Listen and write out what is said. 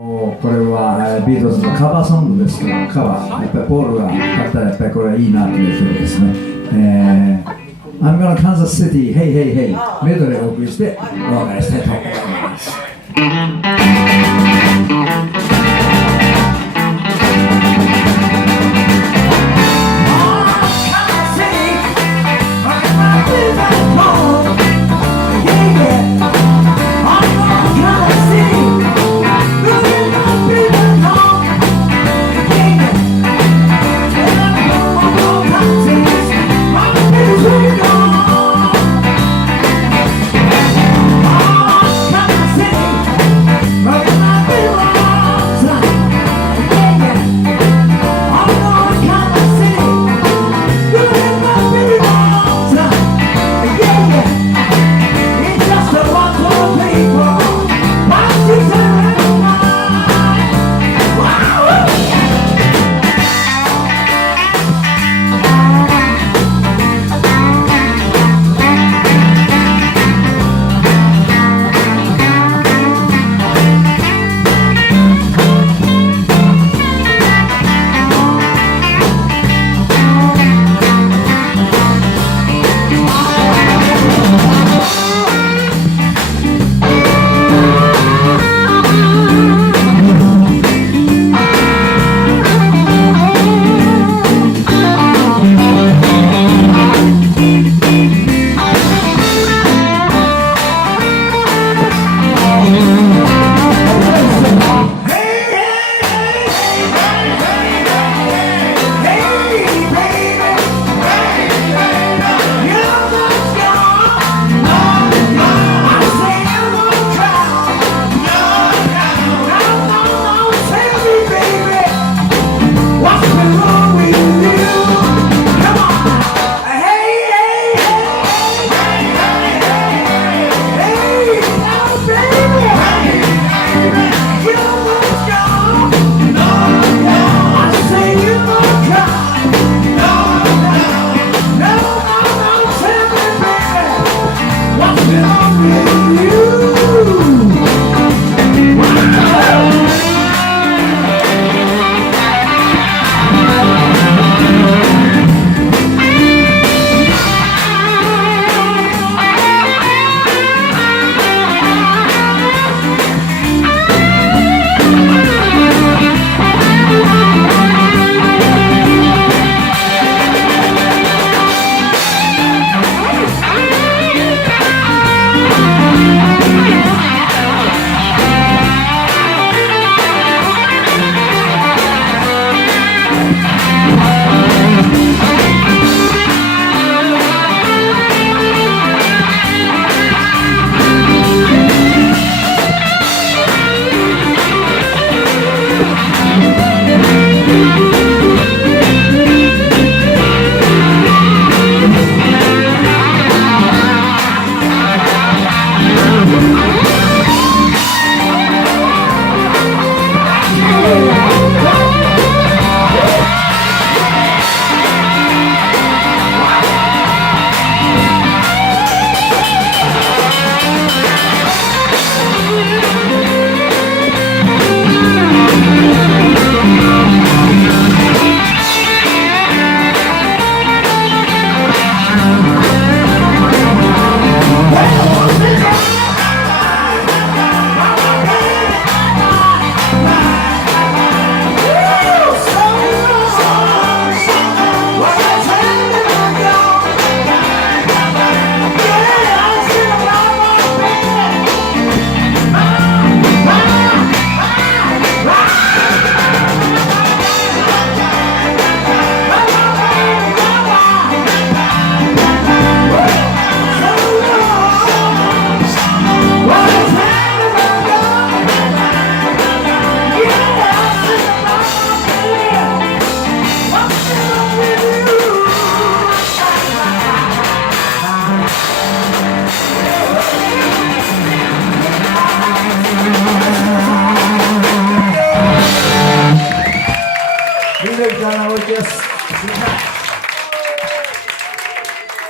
これはビートルズのカバーソングですけど、カバー、やっぱりポールが歌ったらやっぱりこれはいいなという曲ですね。I'm gonna Kansas City, hey hey hey メドレーをお送りしてお別れしたいと思います。